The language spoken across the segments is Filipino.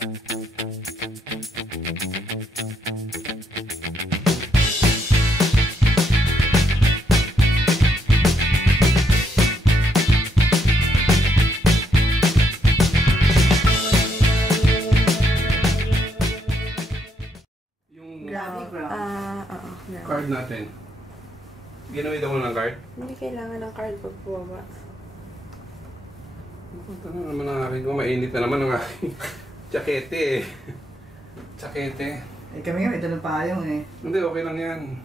Card natin. Ginawid ako ng card? Hindi kailangan ng card pag bumaba. Ito na naman ang aking ko. Mainit na naman ang aking tsakete eh. Tsakete. Eh kami nga may dalang payong eh. Hindi, okay lang yan.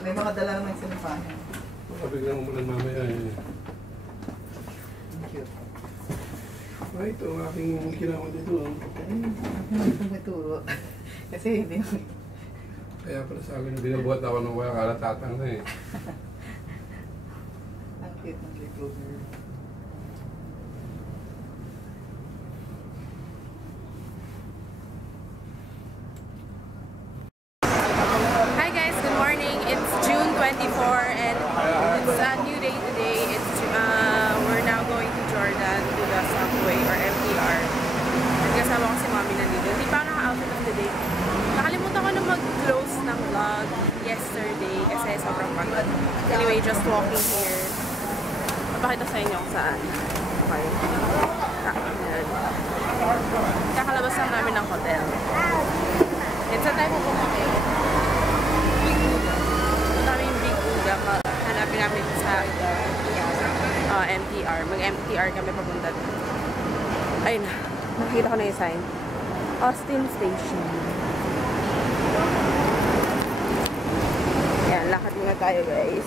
May mga dala naman sila payong. Biglang umulan mamaya eh. Thank you. Ay, ito ang aking ginawa dito. Ay, may turo. Kasi hindi Kaya pala sa akin, binubuhat ako nung wala kalatatang na eh. Ang cute ng closer. Hi guys, good morning. It's June 24 and it's a new day today. We're now going to Jordan to the subway or MTR. At kasama ko si Mommy nandito. Hindi pa ako naka-outfit of the day. Nakalimutan ko na mag-close ng vlog yesterday kasi sobrang pagod. Anyway, just walking here. Papakita sa inyo kung saan. Okay. Kakalabas lang namin ng hotel. Yan, saan tayo pupunta kayo? Punta kami yung Big Buddha. Hanapin namin sa MTR. Mag-MTR kami papunta dito. Ayun na. Nakikita ko na yung sign. Austin Station. Yan, lakad muna tayo guys.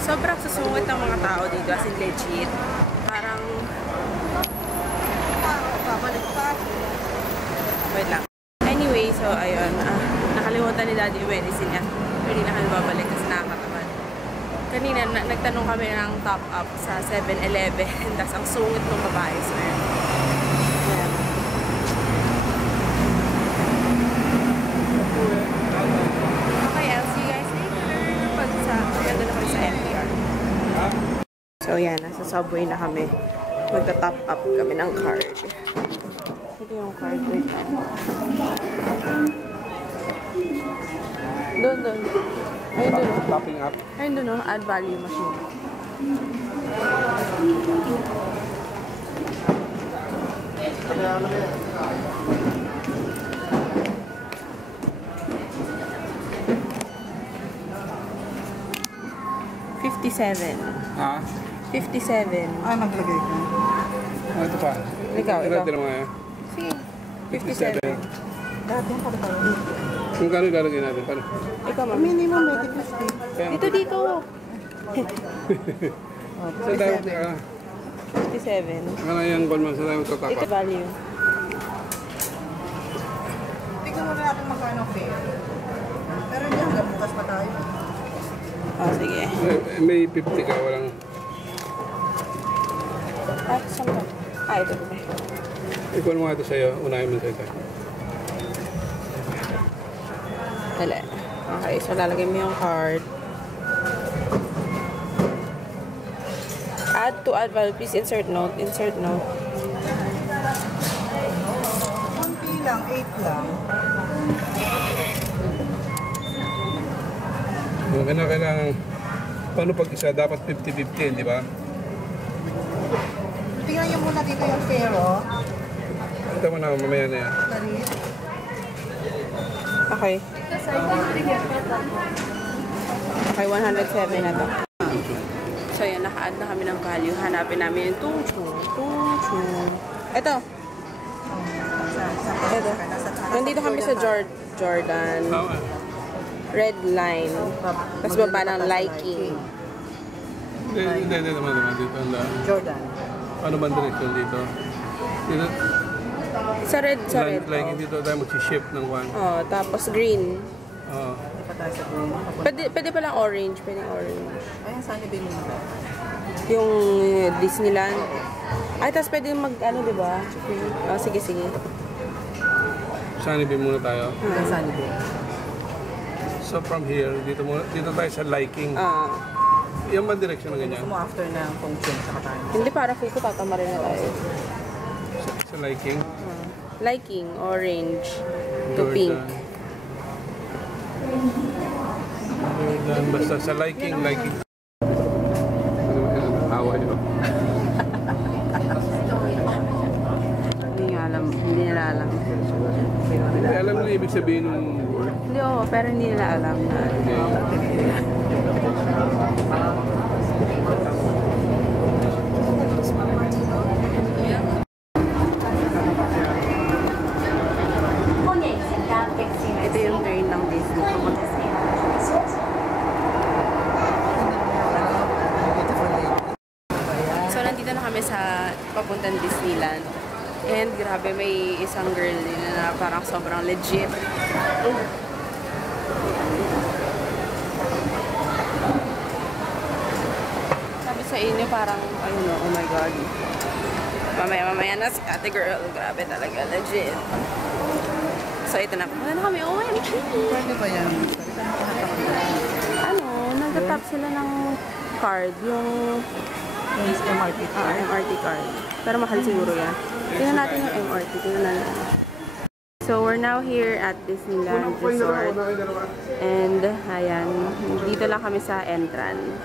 Sobrang susungit ng mga tao dito as in legit. Parang wait lang. Anyway, so ayun, nakalimutan ni Daddy yung medicine niya. Hindi na kami babalik kasi nakakatamad. Kanina, nagtanong kami ng top up sa 7-Eleven. Tapos ang sungit ng babae. So, ayan. Okay, I'll see you guys later. Maganda na kami sa MTR. So, yan. Nasa subway na kami. Magta-top up kami ng card. Ito yung card. Wait lang. Doon. Ayun doon. Topping up. Ayun doon, add value machine. $57. Ha? 57. Ah, naglagay ka. Ito pa. Ikaw. Ito naman eh. Sige. 57. Dati yung pagkakas. Kung kano ilalagay natin? Paano? Ikaw, ma'am. Minimum 50. Dito. Saan tayo? 57. Ano yung Goldman? Saan tayo Ito magtatapat? value. Tignan mo na natin magkano fare. Pero hindi hanggang bukas pa tayo. Oh, sige. May 50 ka, walang... Saan ba? Ito ba? Ikuha mo nga ito sa'yo. Unahin mo sa'yo. Dali. Okay, so lalagay mo yung card. Add to add value. Please insert note. Insert note. Kunti lang, 8 lang. Yung kailangan... Paano pag isa? Dapat 50-50, di ba? Tingnan niyo muna dito yung fare, oh. Ito mo na, mamaya na yan. Okay. Okay, 107 na to. So yan, naka-add na kami ng value. Hanapin namin yung tung-chung. Ito. Nandito kami sa Jordan. Red line. Tapos baba ng liking. Hindi naman dito. Jordan. Ano ba ang direksyon dito? Dito? Sa red. Like dito tayo mag-shift ng one. Oh, tapos green. Oo. Hindi pa tayo sa green. Pwede palang orange. Pwede orange. Ayan, saan yung binili mo? Yung Disneyland. Ay, tapos pwede ano, diba? Oh, sige. Sunnybeam muna tayo. Hanggang saan yung So from here, dito tayo sa Liking. Yung ba direksyon na ganyan? Gusto mo after na function sa katayin? Hindi, para feel ko tatama rin na tayo. Sa Liking? Liking, orange, to pink. Jordan, basta sa Liking. Awa nyo. Hindi nila alam. Hindi alam nila ibig sabihin ng word. Hindi, oo, pero hindi nila alam na. Ito yung train ng Disney. So, nandito na kami sa papuntang Disneyland. And grabe, may isang girl din na parang sobrang legit. Sabi sa inyo parang, ayun o, oh my God. Mamaya na si ate girl. Grabe talaga, legit. So, ito na. Wala na kami, OMG! Pwede ba yan? Ano, nag-tap sila ng card, yung MRT. MRT card. Pero mahal siguro yan. Tingnan natin yung MRT. Tingnan natin. So, we're now here at Disneyland Resort. And, ayan. Dito lang kami sa entrance.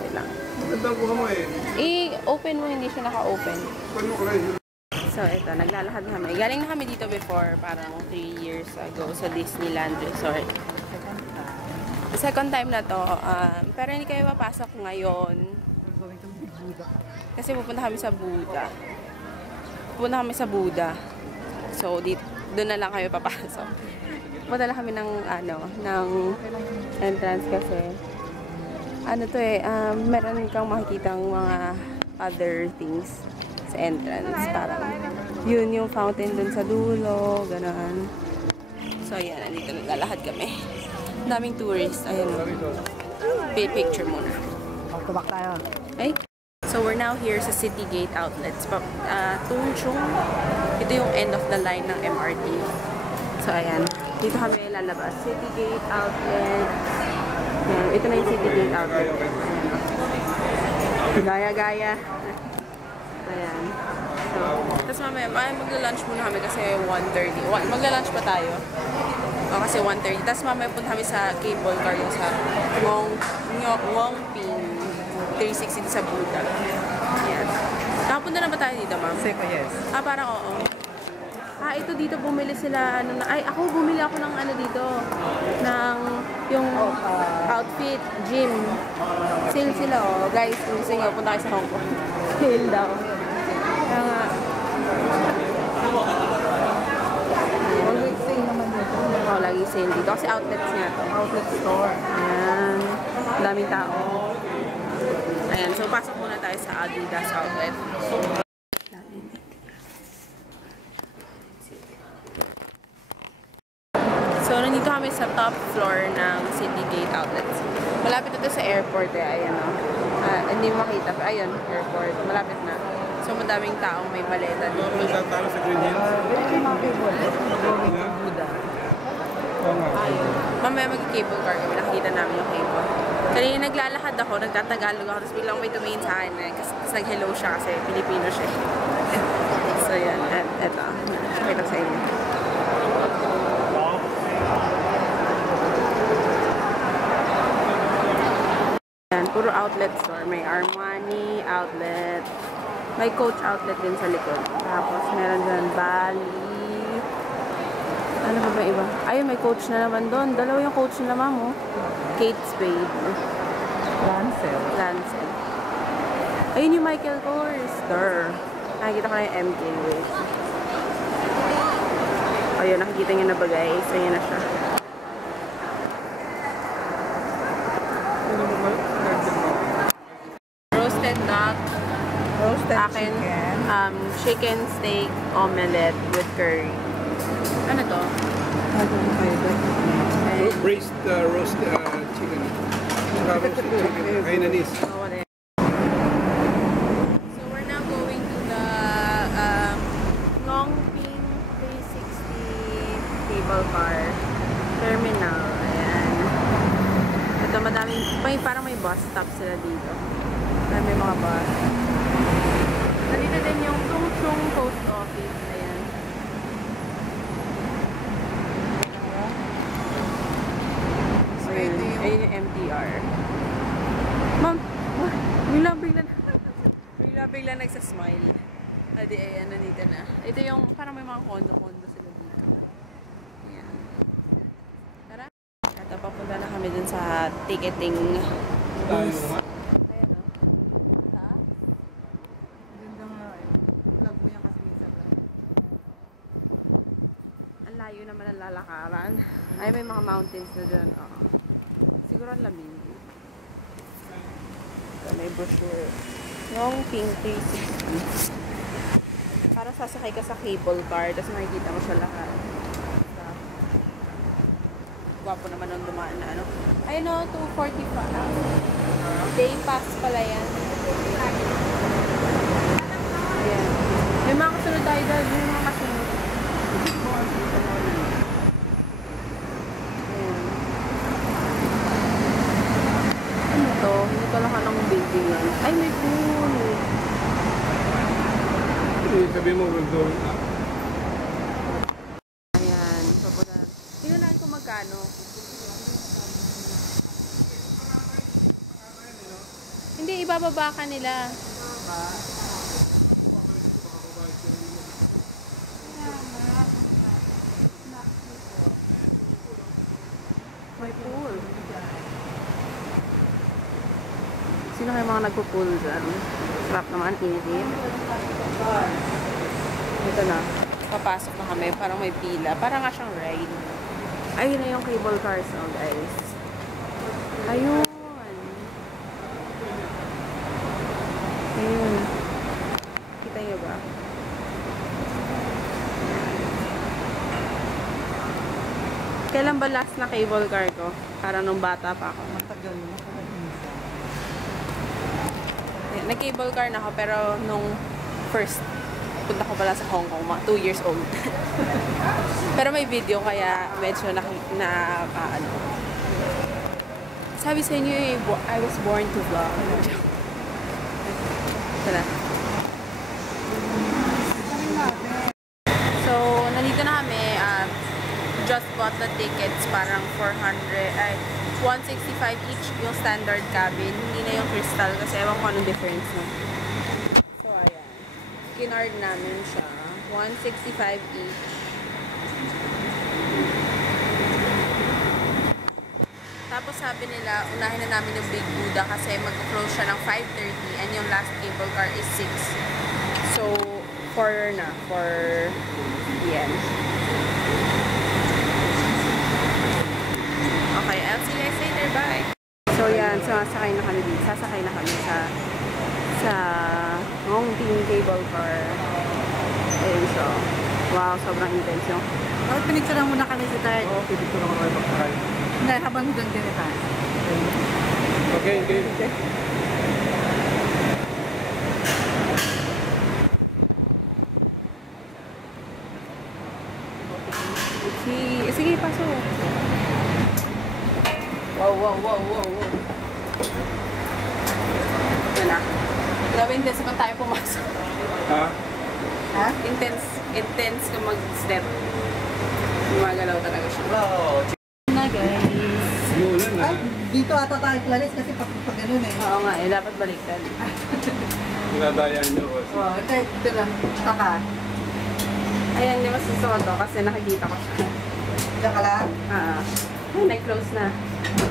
Wait lang. I-open mo, hindi siya naka-open. So, ito. Naglalakad kami. Galing na kami dito before, parang 3 years ago sa Disneyland Resort. Second time na to. Pero hindi kayo mapasok ngayon. Kasi pupunta kami sa Buddha. So, doon na lang kami papasok. Pupunta lang kami ng entrance kasi meron kang makikitang mga other things sa entrance. Parang yun yung fountain dun sa dulo, gano'n. So, ayan, nandito naglalakad kami. Ang daming tourists. Ayan, picture muna. Tubak tayo. Ay. So, we're now here sa City Gate Outlets. Tung Chung. Ito yung end of the line ng MRT. So, ayan. Dito kami lalabas. City Gate Outlets. Ayan. Ito na yung City Gate Outlets. Gaya-gaya. Ayan. So, tapos mamaya, magla-lunch muna kami kasi 1:30. Magla-lunch pa tayo. O, kasi 1:30. Tapos mamaya punta kami sa cable car yung sa Ngongping 360 sa Buddha. Yes. Nakapunta na ba tayo dito, ma'am? Say ko yes. Parang oo. Ito dito bumili sila, ako bumili ako ng dito, ng yung outfit, gym. Sale sila, Guys, kung gusto nyo, punta kayo sa Hong Kong. Sale daw. Kaya nga. Always sale naman dito. Lagi sale dito. Kasi outlets nga to. Outlet store. Ayan. Daming tao. Ayan, so pasok muna tayo sa Adidas outlet. So, nandito kami sa top floor ng City Gate Outlets. Malapit ito sa airport ayan o. Hindi makita. Ayun, airport. Malapit na. So, madaming taong may maleta dito. Talo sa Green Hills. Ito yung mga cable. Going to Buddha. Mamaya mag-cable car kami. Nakikita namin yung cable. Kanina naglalakad ako, nagtatagalog ako. Tapos biglang may tumingin sa akin. Tapos nag-hello siya kasi Pilipino siya. So, yan. At eto. Pakita sa inyo. Yan. Puro outlet store. May Armani outlet. May Coach outlet din sa likod. Tapos meron dyan Bali. Ano ba iba? Ayun, may Coach na naman doon. Dalawa yung Coach na naman, Kate Spade. Lancel. Ayun yung Michael Kors. Nakikita ko na yung MK. Wait. Ayun, nakikita niyo na ba guys? Ayun na siya. Roasted duck. Roasted Akin, chicken. chicken steak omelette with curry. Ano to? Braised roast chicken. Roasted chicken. Hainanese. So we're now going to the Ngongping 360 cable car terminal. Ayan. madaming, parang may bus stop sila dito. May mga bus. Nandito din yung Tung Chung Post Office. Ayan. So, ayun yung MTR. Ma'am, bigla nagsasmile. Adi, ayan, nandito na. Ito yung, parang may mga kondo-kondo sila dito. Ayan. Tara. At papunta na kami dun sa ticketing booth. Ayan, o. Taas? Ganda nga eh. Vlog mo yan kasi minsan lang. Ang layo naman ang lalakaran. Ay, may mga mountains na dun. Oo. Siguro ang lamig. Ito, may brochure. Yung Pink 360. Para sasakay ka sa cable car, tapos makikita mo siya lahat. Gwapo naman ang dumaan na ano. Ay no, 245. Day pass pala yan. Ayan. May mga kasunod tayo doon. May mga kasunod. Ayan. Ano to? Hindi ko lang anong building yan. Ay, may pool. Sabi mo, doon. Ayan. Papunta. Tingnan natin kung magkano. Hindi, ibababa ka nila. May pool. Sino kayo mga nagpo-pool dyan? Sarap naman, init. Ito na. Papasok na kami. Parang may pila. Parang nga siyang ride. Ayun na yung cable cars, oh, guys. Ayun. Ayun. Kita niyo ba? Kailan ba last na cable car ko? Para nung bata pa ako. Matagal mo. Nag-cable car na ako, pero nung first punta ko pala sa Hong Kong, 2 years old. Pero may video, kaya medyo ano. Sabi sa inyo, I was born to vlog. Tara. So, nandito na kami. Just bought the tickets, parang 165 each yung standard cabin. Hindi na yung crystal kasi ewan ko anong difference no. So, ayan. Kinard namin siya. 165 each. Tapos sabi nila, unahin na namin yung Big Buddha kasi mag-close siya ng 5:30 and yung last cable car is 6. So, 4 na. 4 p.m. Okay, I'll see you guys later. Bye! So, yan. Sasakay na kami dito. Sasakay na kami sa Hong Ting cable car. Ayun siya. Wow, sobrang intense yung. Bakit pinicturean muna kami si Tart? Oo, pwede ko naman kayo magkakain. Hindi, habang doon din ito. Okay. Sige, pasok. Wow. Ito na. Grabe, intense pa tayo pumasok. Ha? Ha? Intense ka mag-step. Gumagalaw talaga siya. Oo. Na guys. Simulan na. Ay, dito ata tayo planes kasi pag ganun eh. Oo nga, dapat baliktad. Pinadayan niyo ko. Wow, ito lang. Taka. Ayan, di masusunod to kasi nakikita ko siya. Diyan ka lang? Ay, nag-close na.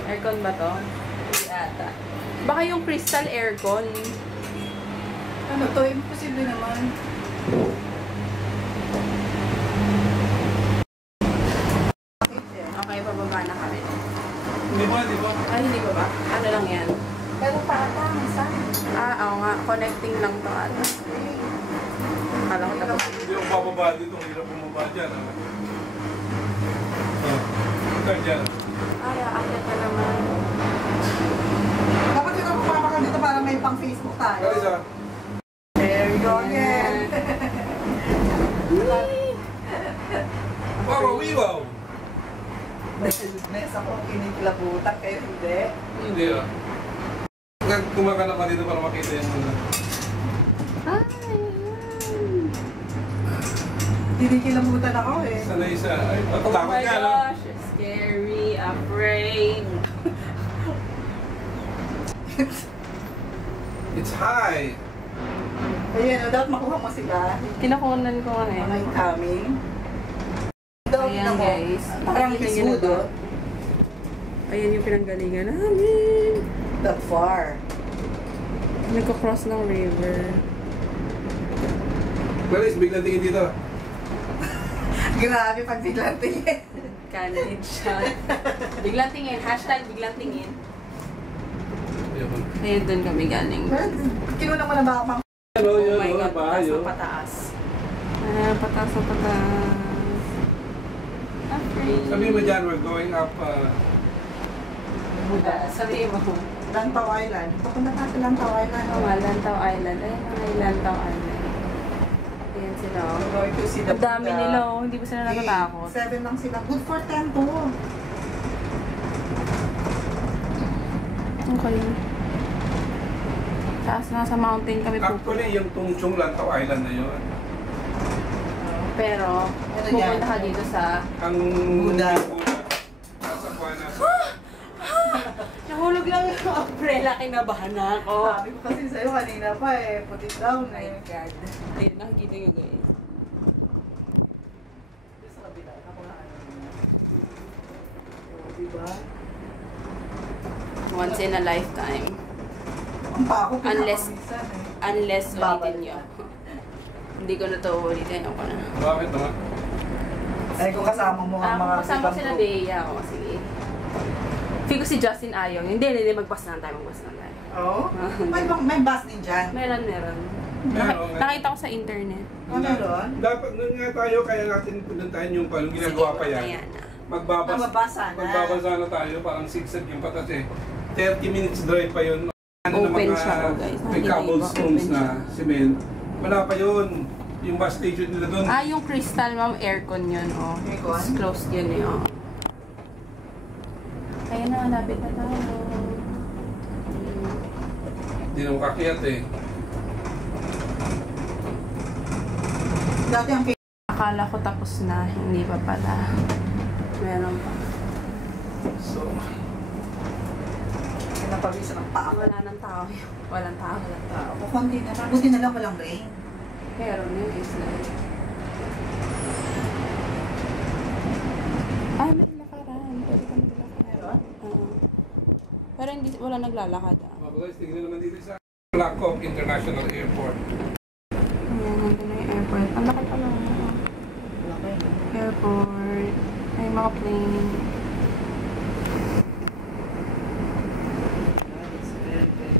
Aircon ba to? Hindi ata. Baka yung crystal aircon. Ano to? Imposible naman. Okay, pababa na kami. Di ba? Ay, hindi ba ba? Ano lang yan? Pero pata, minsan. Oo nga. Connecting lang to ata. Akala ko tapos. Hindi ako bababa dito. Hirap bumaba dyan. Ito dyan. Ay, aakyat ka naman. Dapat yung pumapakan dito para may pang Facebook tayo. Kalisa. There you go again. Wow. Mesa ko kiniklabutan kayo hindi. Hindi. Hindi ah. Kumaka naman dito para makita yung ano. Tinikilamutan ako eh. Sanay sa... Ay, Oh takot my ka, no? gosh, scary, afraid. It's high. Ayan, dapat makuha mo sila. Kinakunan ko nga Mga eh. incoming. Dapat Ayan, na mo. guys. Parang Nakikita niyo kiswood, na ba? oh. Ayan yung pinanggalingan namin. That far. Nagko-cross ng river. Clarice, biglang tingin dito. Grabe pag biglang tingin. Candid shot. Biglang tingin. Hashtag biglang tingin. Ayun. Ayun doon kami galing. Kinuna mo na ba ako? Hello, Oh yun, my oh, God, pataas bayo. na pataas. Pataas na pataas. Afraid. Sabi mo dyan, we're going up, Sabi mo. Lantaw Island. Papunta tayo sa Lantaw Island. Oo nga, Lantaw Island. Ayun nga yung Lantaw Island. Ayan sila. oh. We're going to see the Ang dami Buddha. nila, oh. Hindi ba sila natatakot? 7 lang sila. Good for 10 to. Okay. Taas na sa mountain kami pupunta. actually, yung Tungchong Lantaw Island na yun. Pero, Ano pupunta yan? ka dito sa... Ang Buddha. Nasa Buana. Nahulog lang yung umbrella, kinabahan na ako. Sabi ko kasi sa'yo kanina pa eh. Put it down Oh my eh. God. Ayun, nakikita nyo guys. Sa kabila. Ako na ano. Diba? Once in a lifetime. Ang pa ako Unless- pinakaminsan eh. Unless Babal. ulitin nyo. Hindi ko na to ulitin. Ako na. Bakit naman? Ay kung kasama mo ang mga Kasama ko ibang sila group. Bea. O, sige. Feel ko si Justin ayaw. Hindi, mag-bus na tayo. Mag-bus na tayo. Oo? May bus din dyan. Meron. Meron. Nakita ko sa internet. Ah, meron? Dapat nun nga tayo, kaya natin puntahan yung paano ginagawa pa yan. Ayan na. Mababasa na. Magbabasa na tayo, parang zigzag yung patas eh. 30 minutes drive pa yun. Ano Open na mga, siya, oh, guys. may Hindi cobblestones open na siya. cement. Wala pa yun. Yung bus station nila doon. Yung crystal, ma'am, aircon yun, oh. Aircon? It's closed yun, eh, oh. Ayan na, lapit na tayo. Hindi na makakiyat eh. Dati ang Akala ko tapos na, hindi pa pala. Meron pa. So, pinapawisan ng paa. Wala nang tao. Walang tao. Ako konti na lang. Buti na lang walang rain. Meron yun, isla. Ay, may lakaran. Pwede ka maglalakad. Meron? Oo. Pero hindi, wala naglalakad, ah. mga guys, tingnan naman dito sa Blackcomb International Airport. Ayan, nandun na yung airport. Ang laki pa lang. Laki. Airport. May mga plane. It's very, very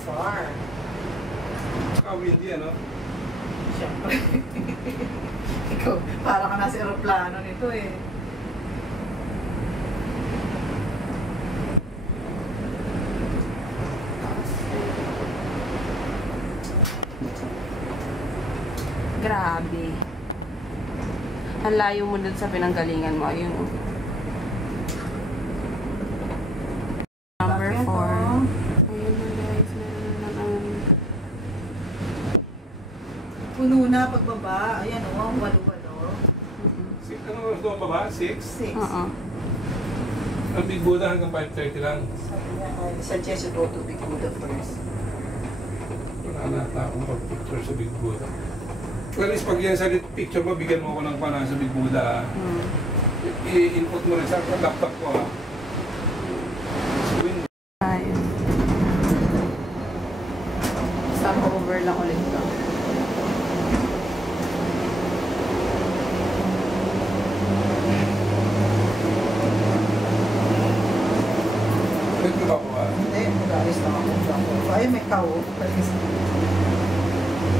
far. Windy ano? Siyempre. Ikaw, para ka nasa aeroplano nito eh. Grabe. Ang layo mo dun sa pinanggalingan mo. Ayun, oh. Number 4. Ayun na guys. Meron na naman. Puno na pagbaba. Ayan o, walo-walo. Ano oras doon baba? 6? 6. Oo. Ang Big Buddha hanggang 5:30 lang. Sabi niya, I suggest you go to Big Buddha first. Wala na akong pag-picture sa Big Buddha. Clarice, pag yan sa picture mo, bigyan mo ako ng pana sa Big Buddha. I-input mo rin sa laptop ko ha. Ayun. Stop over lang ulit to. Wait mo ba po ha? Hindi, nag-aayos lang ako. Ay, may kao.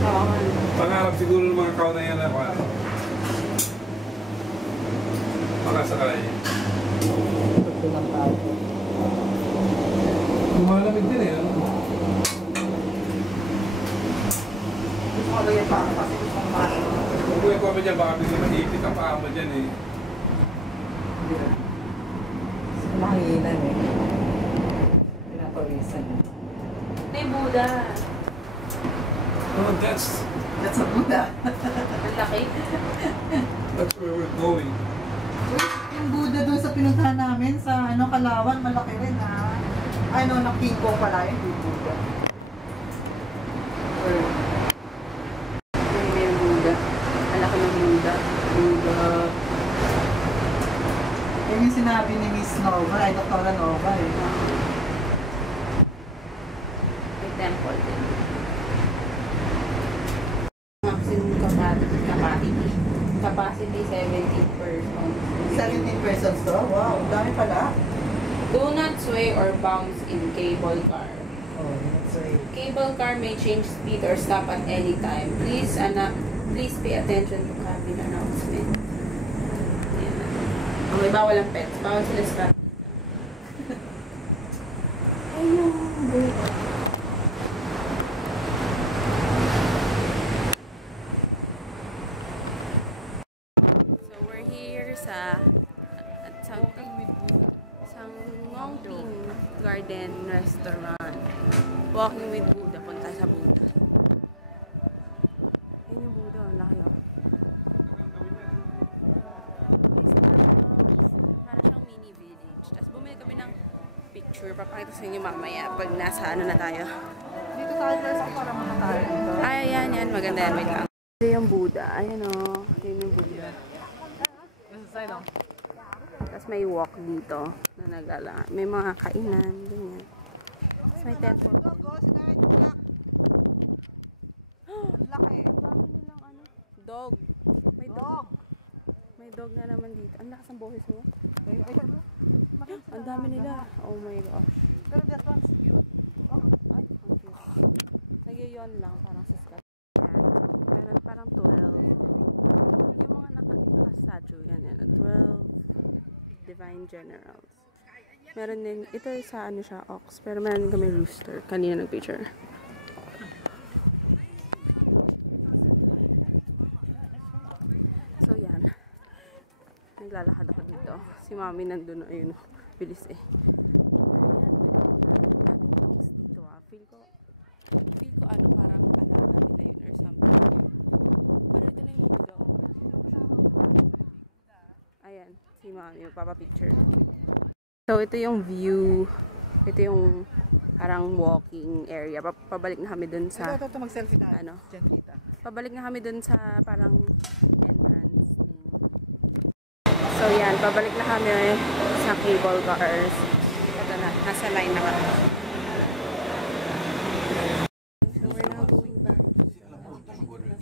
Oo. Pangarap siguro ng mga kao na yan ako ha. Makasakay. Ito lang tayo. Lumalamig din eh. Ano? Gusto ko lagyan pa kasi gusto kong maano. Kung buhay ko ba dyan, baka bigla maipit ang paa mo dyan eh. Mahihinan eh. yung Buddha. Oh, that's That's a Buddha. Ang laki. that's where we're going. Yung Buddha doon sa pinuntahan namin sa Kalawan, malaki rin ha. Ay no, na King Kong pala yun, yung Buddha. Hindi yung Buddha. Ang laki ng Buddha. Buddha. Yan yung sinabi ni Miss Nova, ay Dr. Nova eh. May temple din. Maximum capacity 17 persons. 17 persons to? Wow, dami pala. Do not sway or bounce in cable car. Oh, that's right. Cable car may change speed or stop at any time. Please pay attention to cabin announcement. Ayan. Oh, may bawal ang pets. Bawal sila sa ayun. So we're here sa Ngongping Garden Restaurant. Walking with Buddha. Punta sa Buddha. Ayun yung Buddha. Ang laki oh. Para siyang mini village. Tapos bumili kami ng picture. Papakita sa inyo mamaya pag nasa na tayo. Dito tayo guys, para makatayo dito. Ay, yan. Maganda yan. Wait lang. Ito yung Buddha. Ayun o. Ayun yung Buddha. Nasa side oh. Tapos may walk dito na naglalakad. May mga kainan. Ganyan. Tapos may temple. Ang laki. Ang dami nilang ano. Dog. May dog. May dog na naman dito. Ang lakas ng boses mo. Ay, ano? Ang dami nila. Oh my gosh. Pero that one's cute. Ay, ang cute. Nagyayon lang. Parang siskat. Yan. Meron parang 12. Yung mga naka-statue. Yan. 12 Divine Generals. Meron din. Ito sa ano siya, ox. Pero meron din kami rooster. Kanina nag-picture. So yan. Naglalakad ako dito. Si mami nandun. Ayun. Bilis eh. Ayan. Daming dogs dito ah. Feel ko ano parang alaga nila yun or something. Pero ito na yung Buddha. Ayan. Si mami. Magpapapicture. So ito yung view. Ito yung parang walking area. Pabalik na kami dun sa... Ito, mag-selfie tayo. Ano? Diyan kita. Pabalik na kami dun sa parang entrance thing. So yan, pabalik na kami sa cable cars. Ito na, nasa line na kami. So we're now going back to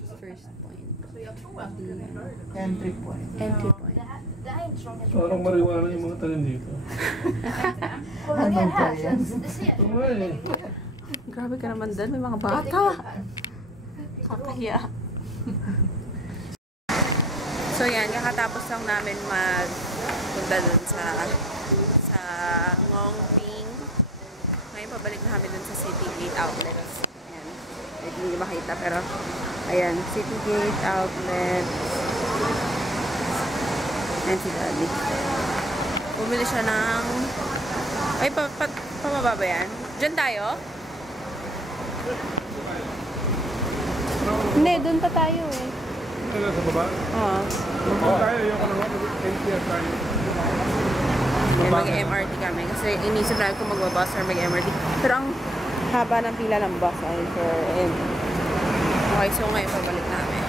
the first point. Entry point. Entry point. Parang mariwana yung mga tanim dito. Anong kaya? Ito nga eh. Grabe ka naman dun, may mga bata. Kakaya. So yan, kakatapos lang namin magpunta dun sa Ngongping. Ngayon pabalik na kami dun sa City Gate Outlets. Ayan. Hindi nyo makita pero ayan, City Gate Outlets. Ayan si Daddy. Bumili siya ng... Ay, pamaba ba yan? Diyan tayo? Hindi, dun pa tayo eh. Ano sa baba? Oo. Oo tayo, yung ano nga, NCR tayo. Mag-MRT kami kasi inisip namin kung magbabus or mag-MRT. Pero ang haba ng pila ng bus ay for... Okay, so ngayon pabalik namin.